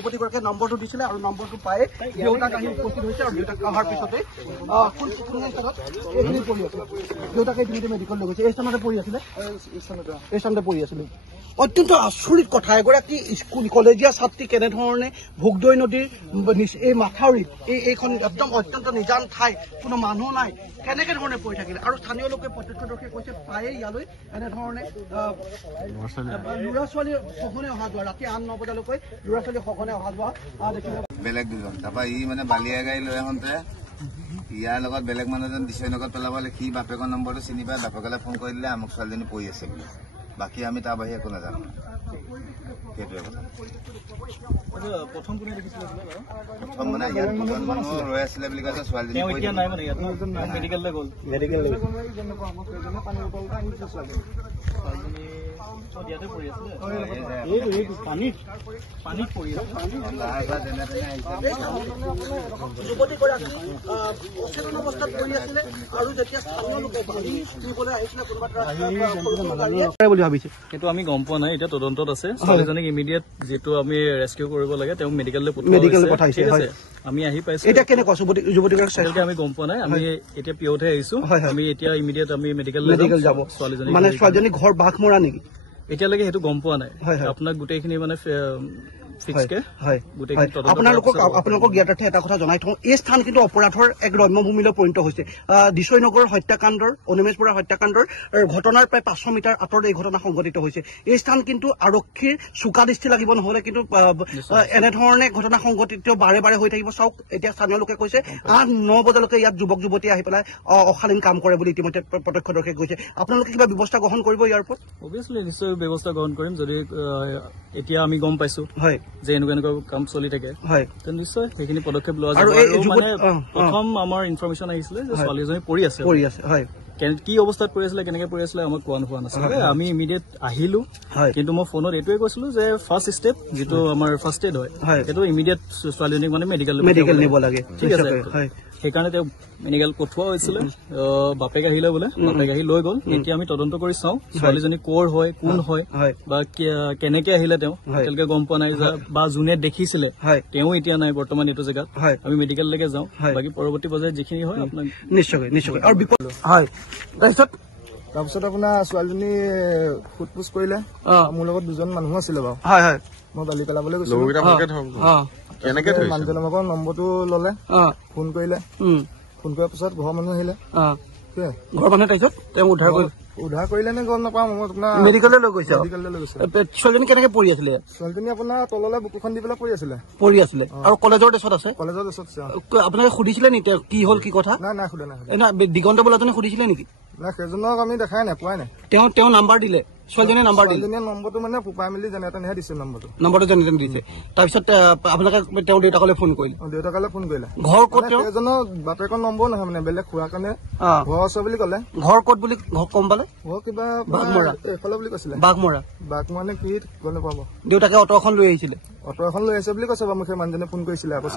যুৱতীগৰাকীয়ে নম্বৰটো দিছিলে আৰু নম্বৰটো পাই দেউতাক আহি উপস্থিত হৈছে আৰু দেউতাক অহাৰ পিছতে এইখিনি পৰি আছিল দেউতাকে ইতিমধ্যে মেডিকেল লৈ গৈছে এই স্থানতে পৰি আছিলে এই স্থানতে পৰি আছিলে অত্যন্ত আচৰিত কথা এগৰাকী স্কুল কলেজীয়া ছাত্ৰী কেনেধৰণে ভোগদৈ নদীৰ এই মাথাউৰিত এইখন একদম অত্যন্ত নিজান ঠাই কোনো মানুহ নাই কেনেকে ধৰণে পৰি থাকিলে আৰু স্থানীয় লোকে প্ৰত্যক্ষদৰ্শীয়ে কৈছে প্ৰায়ে ইয়ালৈ এনেধৰণে ল'ৰা ছোৱালী সঘনে অহা যোৱা ৰাতি 8-9 বজালৈকে ল'ৰা ছোৱালী সঘনে অহা যোৱা দেখিব বেলেগ দুজন তাৰপৰা ই মানে বালিয়া গাড়ী লৈ আহোঁতে ইয়াৰ লগত বেলেগ মানুহ এজন দিছয়নগৰত পেলাবলৈ সি বাপেকৰ নম্বৰটো চিনি পাই বাপেকলৈ ফোন কৰি দিলে আমুক ছোৱালীজনী পৰি আছে বুলি বাকী আমি তাৰ বাহিৰে একো নাজানো সেইটোৱে কথা প্ৰথম কোনে দেখিছিলে প্ৰথম মানে ইয়াত দুজন মানুহ ৰৈ আছিলে বুলি কৈছে ছোৱালীজনী মেডিকেললৈ গ'ল যুৱতীগৰাকী অচেতন অৱস্থাত পৰি আছিলে আৰু যেতিয়া স্থানীয় লোকে গাড়ী নিবলৈ আহিছিলে কোনোবা বুলি ভাবিছে সেইটো আমি গম পোৱা নাই এতিয়া তদন্তত আছে ছোৱালীজনীক ইমিডিয়েট যেটো আমি ৰেস্কিউ কৰিব লাগে তেওঁ মেডিকেললৈ পঠাইছে আমি আহি পাইছো এতিয়া কেনেকুৱা যুৱতীগৰাকী আমি গম পোৱা নাই আমি এতিয়া পিয়তহে আহিছো আমি এতিয়া ইমিডিয়েট আমি মেডিকেল যাব ছোৱালীজনী ঘৰ বাঘমৰা নেকি এতিয়ালৈকে সেইটো গম পোৱা নাই আপোনাক গোটেইখিনি মানে আপোনালোকক জ্ঞাতাৰ্থে এটা কথা জনাই থওঁ এই স্থান কিন্তু অপৰাধৰ এক ৰম্যভূমিলৈ পৰিণত হৈছে দিছয়নগৰ হত্যাকাণ্ডৰ অনিমেশ বৰা হত্যাকাণ্ডৰ ঘটনাৰ প্ৰায় 500 মিটাৰ আঁতৰত এই ঘটনা সংঘটিত হৈছে এই স্থান কিন্তু আৰক্ষীৰ চোকা দৃষ্টি লাগিব নহলে কিন্তু এনেধৰণে ঘটনা সংঘটিত বাৰে বাৰে হৈ থাকিব চাওক এতিয়া স্থানীয় লোকে কৈছে 8-9 বজালৈকে ইয়াত যুৱক যুৱতী আহি পেলাই অশালীন কাম কৰে বুলি ইতিমধ্যে প্ৰত্যক্ষদৰ্শীয়ে কৈছে আপোনালোকে কিবা ব্যৱস্থা গ্ৰহণ কৰিব ইয়াৰ ওপৰত অভিয়াছলি নিশ্চয় ব্যৱস্থা গ্ৰহণ কৰিম যদি এতিয়া আমি গম পাইছো হয় যে এনেকুৱা কাম চলি থাকে নিশ্চয় সেইখিনি পদক্ষেপ লোৱা যাব মানে প্ৰথম আমাৰ ইনফৰমেশ্যন আহিছিলে যে ছোৱালীজনী পৰি আছে কি অৱস্থাত পৰি আছিলে কেনেকে পৰি আছিলে আমাক কোৱা নোপোৱা নাছিলে আমি ইমিডিয়েট আহিলো কিন্তু মই ফোনত এইটোৱে কৈছিলো যে ফাৰ্ষ্ট ষ্টেপ যিটো আমাৰ ফাৰ্ষ্ট এড হয় সেইটো ইমিডিয়েট ছোৱালীজনীক মানে মেডিকেল নিব লাগে ঠিক আছে সেইকাৰণে তেওঁ মেডিকেল পঠোৱা হৈছিলে বাপেক আহিলে বোলে বাপেক আহি লৈ গ'ল এতিয়া আমি তদন্ত কৰি চাওঁ ছোৱালীজনী কৰ হয় কোন হয় বা কেনেকে আহিলে তেওঁ এতিয়ালৈকে গম পোৱা নাই বা যোনে দেখিছিলে তেওঁ এতিয়া নাই বৰ্তমান এইটো জেগাত আমি মেডিকেললৈকে যাওঁ বাকী পৰৱৰ্তী পৰ্যায়ত যিখিনি হয় আপোনাক নিশ্চয় আৰু বিপদ হয় তাৰপিছত আপোনাৰ ছোৱালীজনী সোধ-পোছ কৰিলে মোৰ লগত দুজন মানুহ আছিলে বাৰু মই বালি পেলাবলৈ গৈছিলো মানুহজনৰ ভাগৰ নম্বৰটো ললে ফোন কৰিলে ফোন কৰাৰ পিছত ঘৰৰ মানুহ আহিলে ঘৰৰ মানুহে তাৰপিছত তেওঁ উদ্ধাৰ কৰিলে নে গম নাপাওঁ মই আপোনাৰ মেডিকেললৈ লৈ গৈছে ছোৱালীজনী কেনেকে পৰি আছিলে ছোৱালীজনী আপোনাৰ তললৈ বুকুখন দি পেলাই পৰি আছিলে আৰু কলেজৰ ড্ৰেছত আছে আপোনালোকে সুধিছিলে নেকি কি হল কি কথা নাই সোধা নাই দিগন্ত বোলাজনে সুধিছিলে নেকি নাই সেইজনক আমি দেখাই নাই পোৱাই নাই তেওঁ নাম্বাৰ দিলে ছোৱালীজনীয়ে নাম্বাৰ দিলে নম্বৰটো মানে ফুপাই মেলি যেনে তেনেহে দিছে নম্বৰটো যেনে তেনে দিছে তাৰপিছত আপোনালোকে তেওঁৰ দেউতাকলৈ ফোন কৰিলে ঘৰ ক'ত এজনৰ বাপেকৰ নম্বৰ নহয় মানে বেলেগ খোৱাৰ কাৰণে ঘৰ আছে বুলি ক'লে ঘৰ ক'ত বুলি কম পালে ঘৰ কিবা এইফালে বুলি কৈছিলে বাঘমৰা নে কি গম নাপাব দেউতাকে অটো এখন লৈ আহিছিলে অটো এখন লৈ আহিছে বুলি কৈছে বাৰু মোক সেই মানুহজনে ফোন কৰিছিলে আকৌ